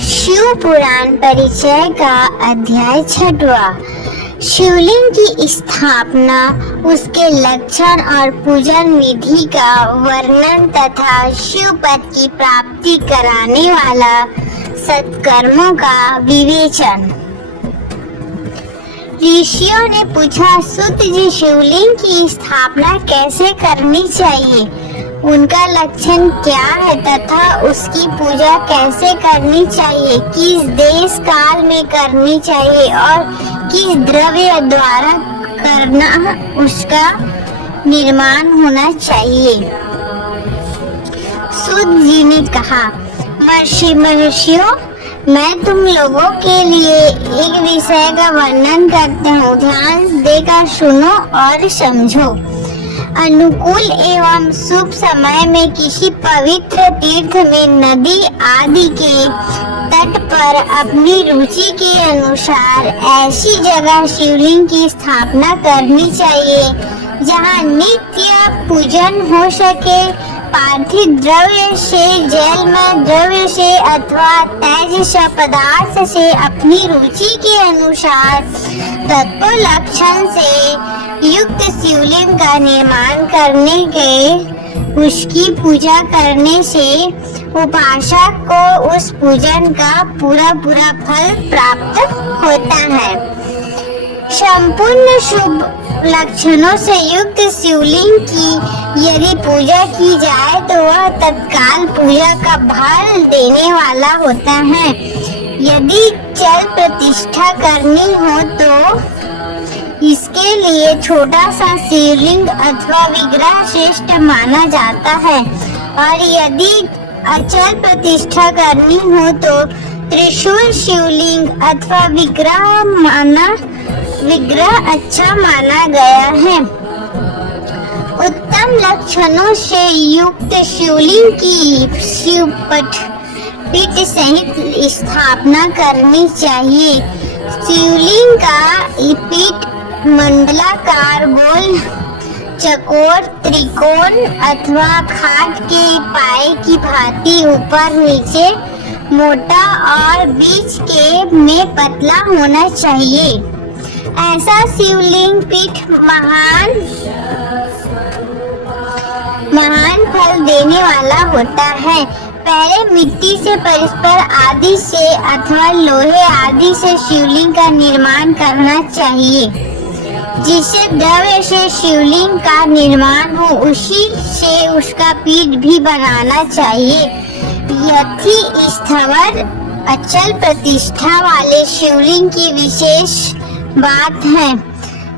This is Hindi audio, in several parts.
शिव पुराण परिचय का अध्याय 6वां। शिवलिंग की स्थापना, उसके लक्षण और पूजन विधि का वर्णन तथा शिव पद की प्राप्ति कराने वाला सत्कर्मों का विवेचन। ऋषियों ने पूछा, सूत जी, शिवलिंग की स्थापना कैसे करनी चाहिए, उनका लक्षण क्या है तथा उसकी पूजा कैसे करनी चाहिए, किस देश काल में करनी चाहिए और किस द्रव्य द्वारा करना उसका निर्माण होना चाहिए। सूत जी ने कहा, महर्षियों, मैं तुम लोगों के लिए एक विषय का वर्णन करता हूँ, ध्यान देकर सुनो और समझो। अनुकूल एवं शुभ समय में किसी पवित्र तीर्थ में, नदी आदि के तट पर अपनी रुचि के अनुसार ऐसी जगह शिवलिंग की स्थापना करनी चाहिए जहाँ नित्य पूजन हो सके। पार्थिव द्रव्य से, जलमय द्रव्य से अथवा तेजस पदार्थ से अपनी रुचि के अनुसार तत्व लक्षण से युक्त शिवलिंग का निर्माण करने के उसकी पूजा करने से उपासक को उस पूजन का पूरा फल प्राप्त होता है। संपूर्ण शुभ लक्षणों से युक्त शिवलिंग की यदि पूजा की जाए तो वह तत्काल पूजा का फल देने वाला होता है। यदि चल प्रतिष्ठा करनी हो तो इसके लिए छोटा सा शिवलिंग अथवा विग्रह श्रेष्ठ माना जाता है, और यदि अचल प्रतिष्ठा करनी हो तो त्रिशूल शिवलिंग अथवा विग्रह अच्छा माना गया है। उत्तम लक्षणों से युक्त शिवलिंग की शिवपट पीठ सहित स्थापना करनी चाहिए। शिवलिंग का पीठ मंडलाकार, गोल, चकोर, त्रिकोण अथवा खाट के पाए की भांति ऊपर नीचे मोटा और बीच के में पतला होना चाहिए। ऐसा शिवलिंग पीठ महान फल देने वाला होता है। पहले मिट्टी से, परिस्पर आदि से अथवा लोहे आदि से शिवलिंग का निर्माण करना चाहिए। जिससे द्रव्य से शिवलिंग का निर्माण हो, उसी से उसका पीठ भी बनाना चाहिए। यथी स्थवर अचल प्रतिष्ठा वाले शिवलिंग की विशेष बात है।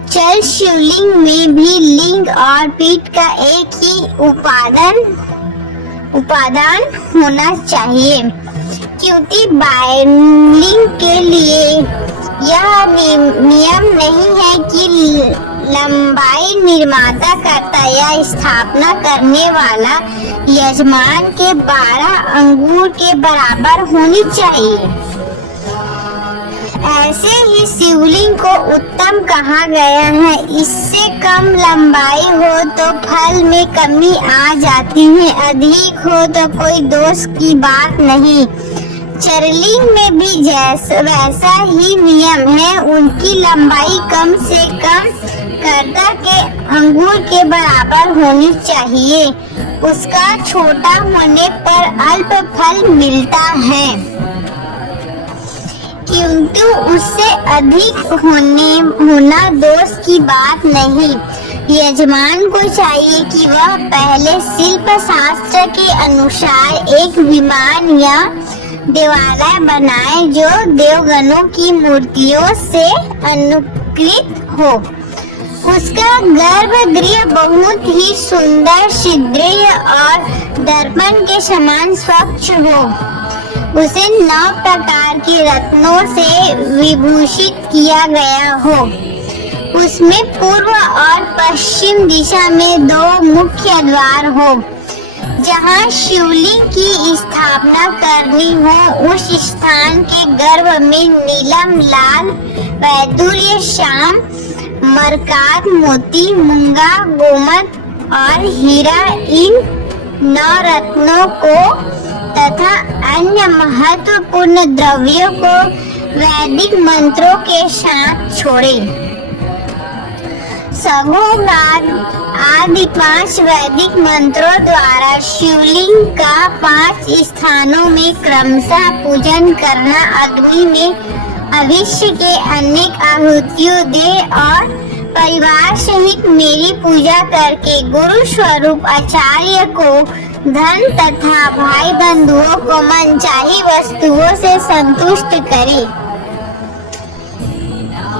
चल शिवलिंग में भी लिंग और पीठ का एक ही उपादान होना चाहिए, क्योंकि बाइंडिंग के लिए यह नियम नहीं है कि लंबाई निर्माता करता या स्थापना करने वाला यजमान के 12 अंगुल के बराबर होनी चाहिए। ऐसे ही शिवलिंग को उत्तम कहा गया है। इससे कम लंबाई हो तो फल में कमी आ जाती है, अधिक हो तो कोई दोष की बात नहीं। चरलिंग में भी वैसा ही नियम है। उनकी लंबाई कम से कम कर्ता के अंगुल के बराबर होनी चाहिए। उसका छोटा होने पर अल्प फल मिलता है, किंतु उससे अधिक होना दोष की बात नहीं। यजमान को चाहिए कि वह पहले शिल्प शास्त्र के अनुसार एक विमान या देवालय बनाए जो देवगणों की मूर्तियों से अनुकृत हो। उसका गर्भगृह बहुत ही सुंदर, छिद्रीय और दर्पण के समान स्वच्छ हो। उसे 9 प्रकार के रत्नों से विभूषित किया गया हो। उसमें पूर्व और पश्चिम दिशा में 2 मुख्य द्वार हो। जहाँ शिवलिंग की स्थापना करनी हो, उस स्थान के गर्भ में नीलम, लाल, वैदूर्य, श्याम, मरकात, मोती, मूंगा, गोमत और हीरा, इन 9 रत्नों को तथा अन्य महत्वपूर्ण द्रव्यों को वैदिक मंत्रों के साथ छोड़ें। सघोगाद आदि 5 वैदिक मंत्रों द्वारा शिवलिंग का 5 स्थानों में क्रमशः पूजन करना, अग्नि में भविष्य के अनेक आहुतियों दे और परिवार सहित मेरी पूजा करके गुरु स्वरूप आचार्य को, धन तथा भाई बंधुओं को मनचाही वस्तुओं से संतुष्ट करे।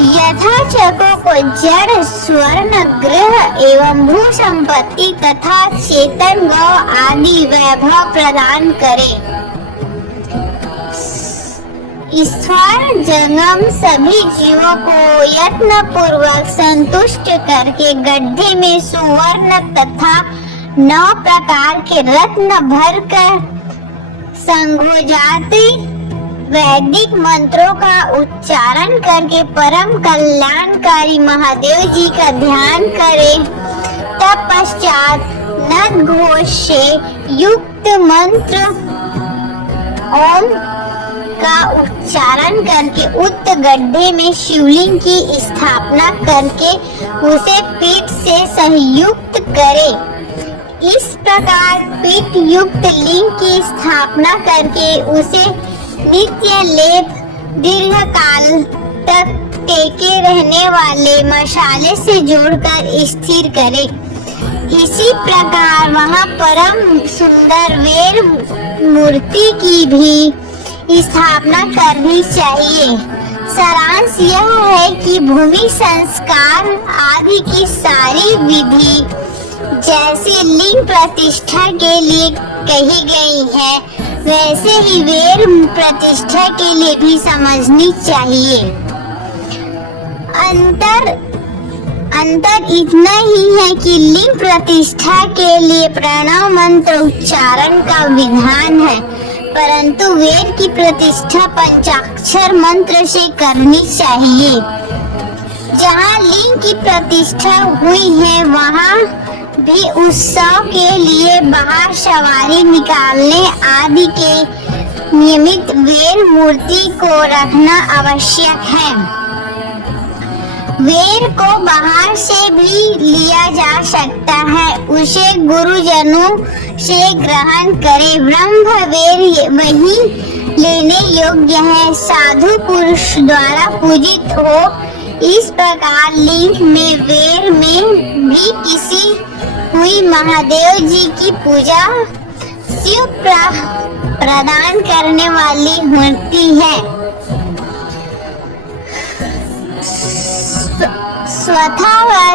यथाचकों को जड़ स्वर्ण गृह एवं भू संपत्ति तथा चेतन गौ आदि वैभव प्रदान करे। ईश्वर जंगम सभी जीवों को यत्न पूर्वक संतुष्ट करके गड्ढे में सुवर्ण तथा 9 प्रकार के रत्न भरकर संघोजाति वैदिक मंत्रों का उच्चारण करके परम कल्याणकारी महादेव जी का ध्यान करें। तत्पश्चात नद घोष से युक्त मंत्र ओम का उच्चारण करके उक्त गड्ढे में शिवलिंग की स्थापना करके उसे पीठ से संयुक्त करें। इस प्रकार पीठ युक्त लिंग की स्थापना करके उसे नित्य लेप दीर्घ काल तक टेके रहने वाले मशाले से जोड़कर स्थिर करे। इसी प्रकार वहाँ परम सुंदर वेर मूर्ति की भी स्थापना करनी चाहिए। सारांश यह है कि भूमि संस्कार आदि की सारी विधि जैसे लिंग प्रतिष्ठा के लिए कही गई है, वैसे ही वेर प्रतिष्ठा के लिए भी समझनी चाहिए। अंतर इतना ही है कि लिंग प्रतिष्ठा के लिए प्रणव मंत्र उच्चारण का विधान है, परंतु वेद की प्रतिष्ठा पंचाक्षर मंत्र से करनी चाहिए। जहाँ लिंग की प्रतिष्ठा हुई है वहाँ भी उत्सव के लिए बाहर सवारी निकालने आदि के नियमित वेर मूर्ति को रखना आवश्यक है। वेर को बाहर से भी लिया जा सकता है, उसे गुरुजनों से ग्रहण करे। ब्रह्म वेर वही लेने योग्य है, साधु पुरुष द्वारा पूजित हो। इस प्रकार लिंग में वेर में भी किसी हुई महादेव जी की पूजा शिव प्रदान करने वाली होती है। स्वथावर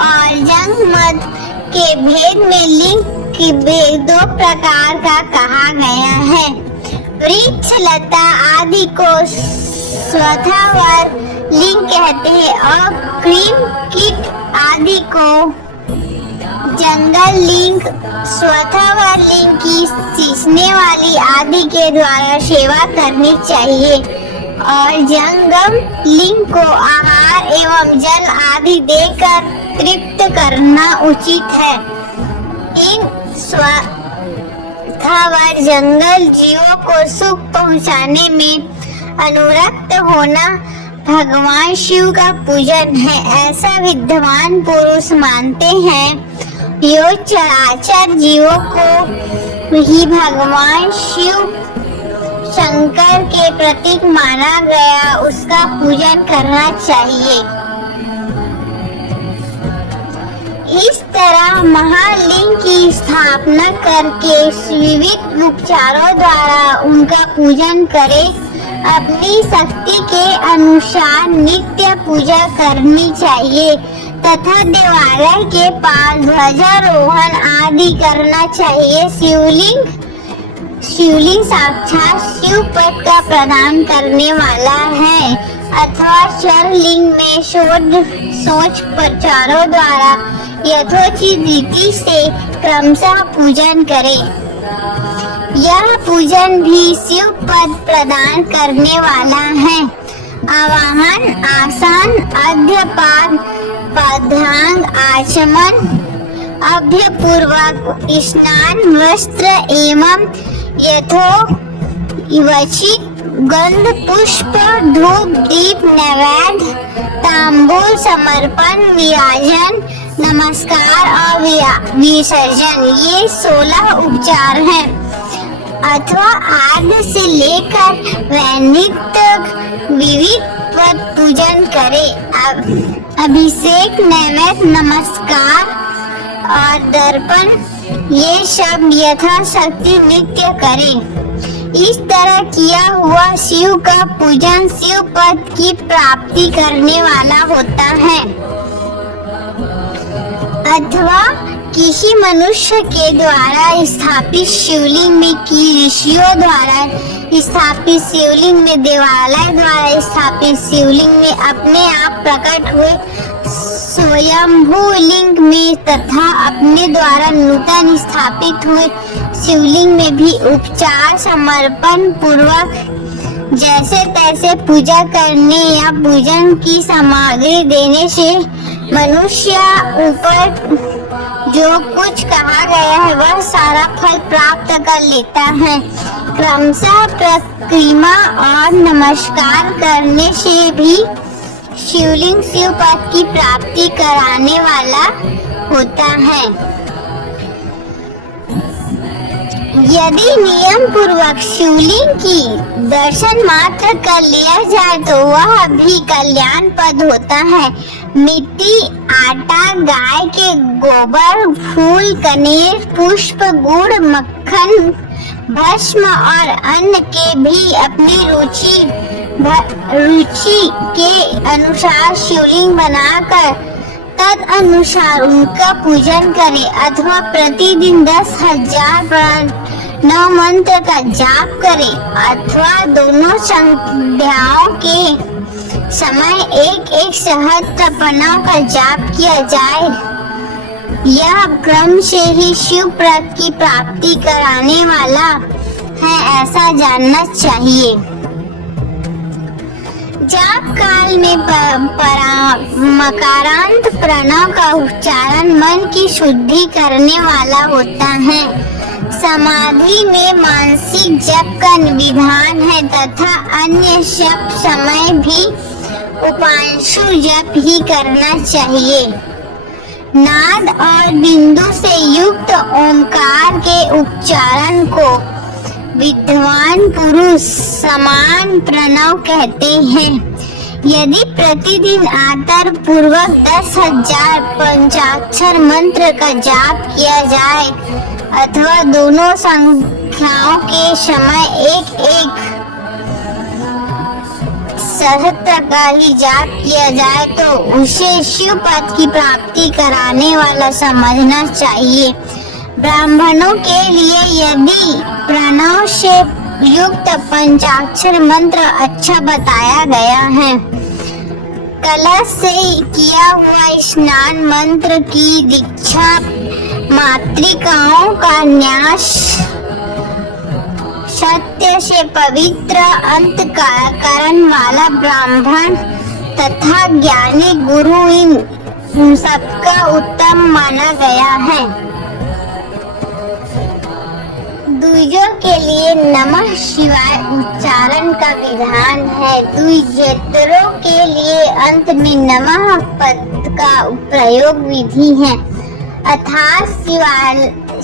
और जंगमत के भेद में लिंग के 2 प्रकार का कहा गया है। वृक्ष लता आदि को स्वथावर लिंग कहते हैं और क्रीम कीट आदि को जंगल लिंग। स्वथावर लिंग की सींचने वाली आदि के द्वारा सेवा करनी चाहिए और जंगम लिंग को आहार एवं जल आदि देकर तृप्त करना उचित है। इन स्वथावर जंगल जीवों को सुख पहुंचाने में अनुरक्त होना भगवान शिव का पूजन है, ऐसा विद्वान पुरुष मानते हैं। यो चराचर जीवों को ही भगवान शिव शंकर के प्रतीक माना गया, उसका पूजन करना चाहिए। इस तरह महालिंग की स्थापना करके विविध उपचारों द्वारा उनका पूजन करें। अपनी शक्ति के अनुसार नित्य पूजा करनी चाहिए तथा देवालय के पास ध्वजारोहण आदि करना चाहिए। शिवलिंग साक्षात शिव पद का प्रदान करने वाला है अथवा स्वरलिंग में सोचोपचारों द्वारा यथोचित रीति से क्रमशः पूजन करें। यह पूजन भी शिव पद प्रदान करने वाला है। आवाहन आसन अध्यपाद पाद्यांग आचमन अभ्यपूर्वक स्नान वस्त्र एवं यथोचित गंध पुष्प धूप दीप नैवेद्य तांबूल समर्पण विराजन नमस्कार और विसर्जन, ये 16 उपचार हैं। अथवा आद्य से लेकर वैनिक तक विविध पूजन करे। अभिषेक नैवेद्य नमस्कार और दर्पण ये सब यथाशक्ति नित्य करे। इस तरह किया हुआ शिव का पूजन शिव पद की प्राप्ति करने वाला होता है। अथवा किसी मनुष्य के द्वारा स्थापित शिवलिंग में की ऋषियों द्वारा स्थापित शिवलिंग में देवालय द्वारा स्थापित शिवलिंग में अपने आप प्रकट हुए स्वयंभू लिंग में तथा अपने द्वारा नूतन स्थापित हुए शिवलिंग में भी उपचार समर्पण पूर्वक जैसे तैसे पूजा करने या पूजन की सामग्री देने से मनुष्य ऊपर जो कुछ कहा गया है वह सारा फल प्राप्त कर लेता है। क्रमशः परिक्रमा और नमस्कार करने से भी शिवलिंग शिव पद की प्राप्ति कराने वाला होता है। यदि नियम पूर्वक शिवलिंग की दर्शन मात्र कर लिया जाए तो वह भी कल्याण पद होता है। मिट्टी, आटा, गाय के गोबर, फूल, कनेर, पुष्प, गुड़, मक्खन, भस्म और अन्न के भी अपनी रुचि के अनुसार शिवलिंग बनाकर तद अनुसार उनका पूजन करें। अथवा प्रतिदिन 10,000 प्रणव मंत्र का जाप करें। अथवा दोनों संध्याओं के समय एक सहस्त्र प्रणव का जाप किया जाए। यह क्रम से ही शिव पद की प्राप्ति कराने वाला है, ऐसा जानना चाहिए। जाप काल में मकारांत प्रणव का उच्चारण मन की शुद्धि करने वाला होता है। समाधि में मानसिक जप का विधान है तथा अन्य सब समय भी उपांशु जप ही करना चाहिए। नाद और बिंदु से युक्त ओंकार के उच्चारण को विद्वान पुरुष समान प्रणव कहते हैं। यदि प्रतिदिन आदर पूर्वक 10,000 पंचाक्षर मंत्र का जाप किया जाए अथवा दोनों संख्याओं के समय एक सहस्त्र का ही जाप किया जाए तो उसे शिव पद की प्राप्ति कराने वाला समझना चाहिए। ब्राह्मणों के लिए यदि प्रणव से युक्त पंचाक्षर मंत्र अच्छा बताया गया है। कलश से किया हुआ स्नान मंत्र की दीक्षा, मातृकाओं का न्यास, सत्य से पवित्र अंतःकरण वाला ब्राह्मण तथा ज्ञानी गुरु इन सबका उत्तम माना गया है। द्विजों के लिए नमः शिवाय उच्चारण का विधान है। द्विजेतरों के लिए अंत में नमः पद का प्रयोग विधि है। अर्थात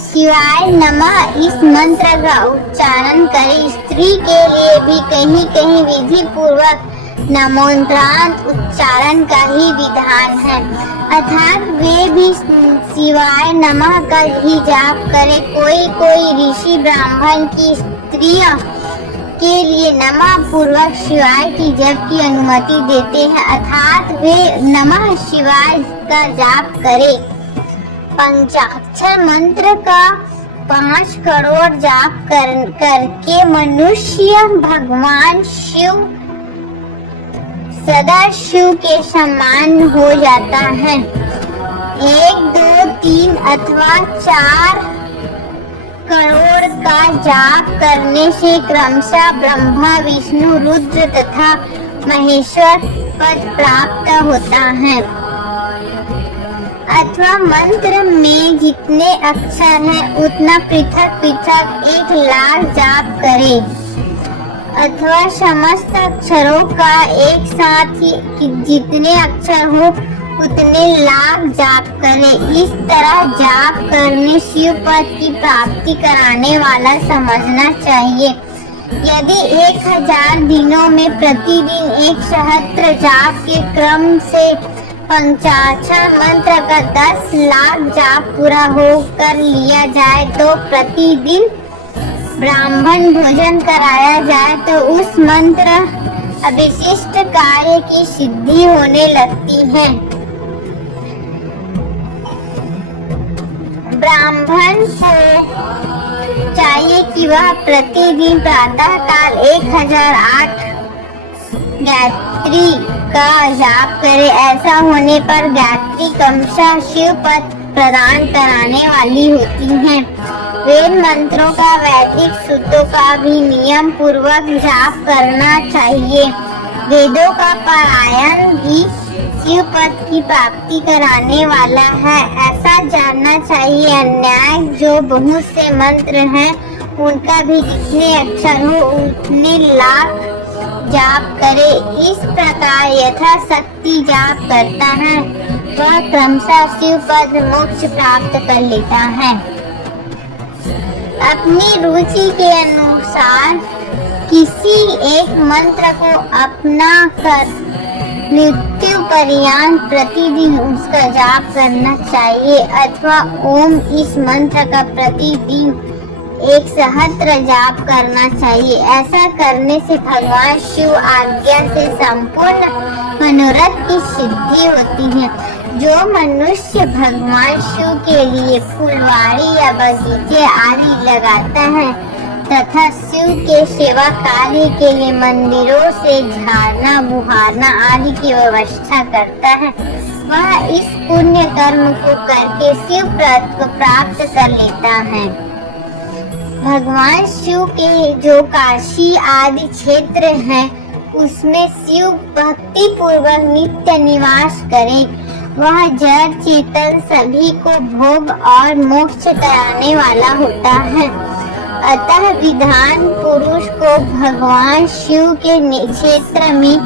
शिवाय नमः इस मंत्र का उच्चारण करें। स्त्री के लिए भी कहीं कहीं विधि पूर्वक नमोंतरांत उच्चारण का ही विधान है। अर्थात वे भी शिवाय नमः का ही जाप करे। कोई ऋषि ब्राह्मण की स्त्रियों के लिए नमः पूर्वक शिवाय की जप की अनुमति देते हैं। अर्थात वे नमः शिवाय का जाप करे। पंचाक्षर मंत्र का 5 करोड़ जाप करके मनुष्य भगवान शिव सदा शिव के समान हो जाता है। 1, 2, 3 अथवा 4 करोड़ का जाप करने से क्रमशः ब्रह्मा, विष्णु, रुद्र तथा महेश्वर पद प्राप्त होता है। अथवा मंत्र में जितने अक्षर हैं उतना पृथक पृथक 1,00,000 जाप करे, अथवा समस्त अक्षरों का एक साथ ही जितने अक्षर हो उतने लाख जाप करे। इस तरह जाप करने शिव पद की प्राप्ति कराने वाला समझना चाहिए। यदि 1000 दिनों में प्रतिदिन एक सहस्त्र जाप के क्रम से पंचाक्षर मंत्र का 10 लाख जाप पूरा हो कर लिया जाए तो प्रतिदिन ब्राह्मण भोजन कराया जाए तो उस मंत्र अविशिष्ट कार्य की सिद्धि होने लगती है। ब्राह्मण को चाहिए कि वह प्रतिदिन प्रातः काल 1008 गायत्री का जाप करे। ऐसा होने पर गायत्री क्रमशः शिव पद प्रदान कराने वाली होती हैं। वेद मंत्रों का वैदिक सूत्रों का भी नियम पूर्वक जाप करना चाहिए। वेदों का पारायण भी शिव पद की प्राप्ति कराने वाला है, ऐसा जानना चाहिए। अन्याय जो बहुत से मंत्र हैं उनका भी जितने अक्षर हो उतने लाख जाप करे। इस प्रकार यथाशक्ति जाप करता है वह क्रमशः शिव पद मोक्ष प्राप्त कर लेता है। अपनी रुचि के अनुसार किसी एक मंत्र को अपना कर मृत्यु पर्यंत प्रतिदिन उसका जाप करना चाहिए, अथवा ओम इस मंत्र का प्रतिदिन एक सहस्त्र जाप करना चाहिए। ऐसा करने से भगवान शिव आज्ञा से संपूर्ण मनोरथ की सिद्धि होती है। जो मनुष्य भगवान शिव के लिए फुलवाड़ी या बगीचे आदि लगाता है तथा शिव के सेवा कार्य के लिए मंदिरों से झाड़ना बुहारना आदि की व्यवस्था करता है, वह इस पुण्य कर्म को करके शिव पद को प्राप्त कर लेता है। भगवान शिव के जो काशी आदि क्षेत्र हैं उसमें शिव भक्ति पूर्वक नित्य निवास करे। वह जड़ चेतन सभी को भोग और मोक्ष कराने वाला होता है। अतः विधान पुरुष को भगवान शिव के क्षेत्र में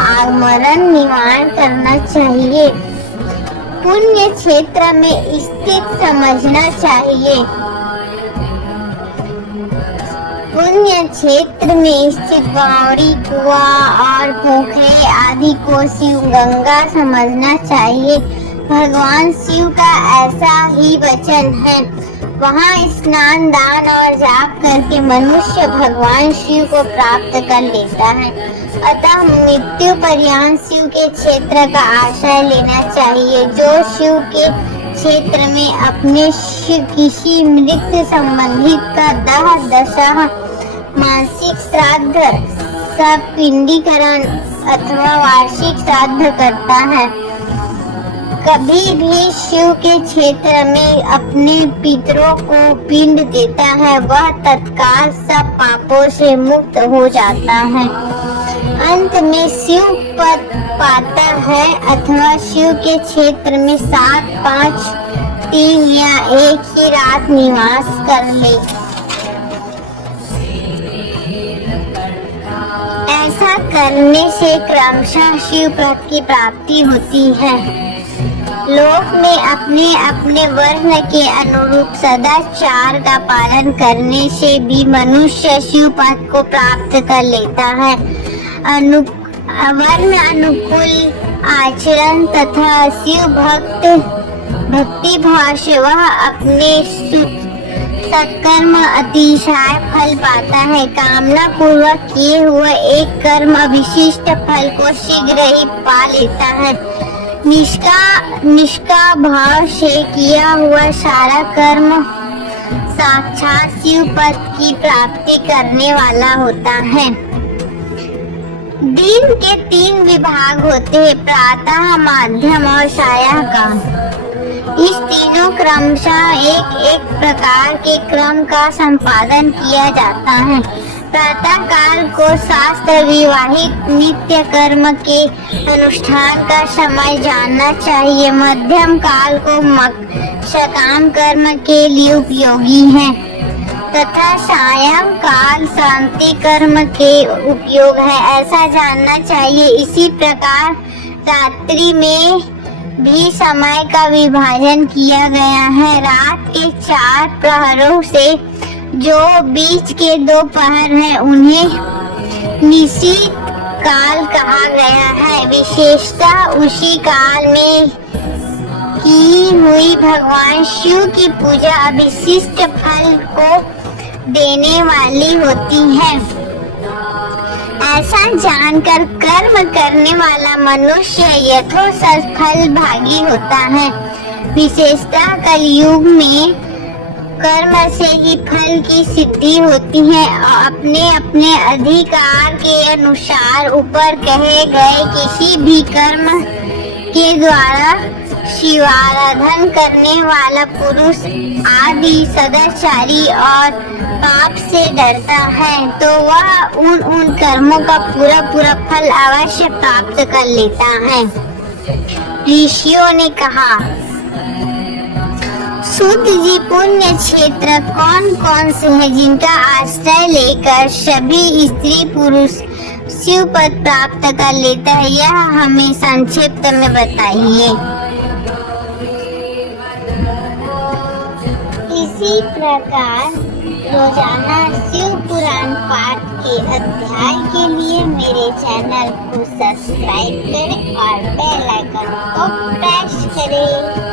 आमरण निवारण करना चाहिए। पुण्य क्षेत्र में स्थित समझना चाहिए। पुण्य क्षेत्र में स्थित बावड़ी कुआं और पोखरे आदि को शिव गंगा समझना चाहिए। भगवान शिव का ऐसा ही वचन है। वहाँ स्नान दान और जाप करके मनुष्य भगवान शिव को प्राप्त कर लेता है। अतः मृत्यु पर्यंत शिव के क्षेत्र का आश्रय लेना चाहिए। जो शिव के क्षेत्र में अपने किसी मृत संबंधित का दाह दशा मासिक श्राद्ध सपिंडीकरण अथवा वार्षिक श्राद्ध करता है, कभी भी शिव के क्षेत्र में अपने पितरों को पिंड देता है, वह तत्काल सब पापों से मुक्त हो जाता है। अंत में शिव पद पाता है अथवा शिव के क्षेत्र में 7, 5, 3 या 1 ही रात निवास कर ले। ऐसा करने से क्रमशः शिव पद की प्राप्ति होती है। लोक में अपने अपने वर्ण के अनुरूप सदाचार का पालन करने से भी मनुष्य शिव पद को प्राप्त कर लेता है। वर्ण अनुकूल आचरण तथा शिव भक्ति भाव से वह अपने सत्कर्म अतिशय फल पाता है। कामना पूर्वक किए हुए एक कर्म विशिष्ट फल को शीघ्र ही पा लेता है। निष्का भाव से किया हुआ सारा कर्म साक्षात शिव पद की प्राप्ति करने वाला होता है। दिन के 3 विभाग होते हैं, प्रातः, माध्यम और सायंकाल। इस तीनों क्रमशः एक एक प्रकार के क्रम का संपादन किया जाता है। प्रातः काल को शास्त्र विवाहित नित्य कर्म के अनुष्ठान का समय जानना चाहिए। मध्यम काल को सकाम कर्म के लिए उपयोगी है तथा सायं काल शांति कर्म के उपयोग है, ऐसा जानना चाहिए। इसी प्रकार रात्रि में भी समय का विभाजन किया गया है। रात के 4 प्रहरों से जो बीच के 2 प्रहर हैं उन्हें निशीथ काल कहा गया है। विशेषतः उसी काल में की हुई भगवान शिव की पूजा अविशिष्ट फल को देने वाली होती है। ऐसा जानकर कर्म करने वाला मनुष्य यथोचित फल भागी होता है। विशेषतः कलयुग में कर्म से ही फल की सिद्धि होती है। अपने अपने अधिकार के अनुसार ऊपर कहे गए किसी भी कर्म के द्वारा शिवाराधन करने वाला पुरुष आदि सदाचारी और पाप से डरता है तो वह उन कर्मों का पूरा फल अवश्य प्राप्त कर लेता है। ऋषियों ने कहा, सूत जी, पुण्य क्षेत्र कौन कौन से हैं जिनका आश्रय लेकर सभी स्त्री पुरुष शिव पद प्राप्त कर लेता है, यह हमें संक्षिप्त में बताइए। इसी प्रकार रोजाना शिव पुराण पाठ के अध्याय के लिए मेरे चैनल को सब्सक्राइब करें और बेल आइकन को प्रेस करें।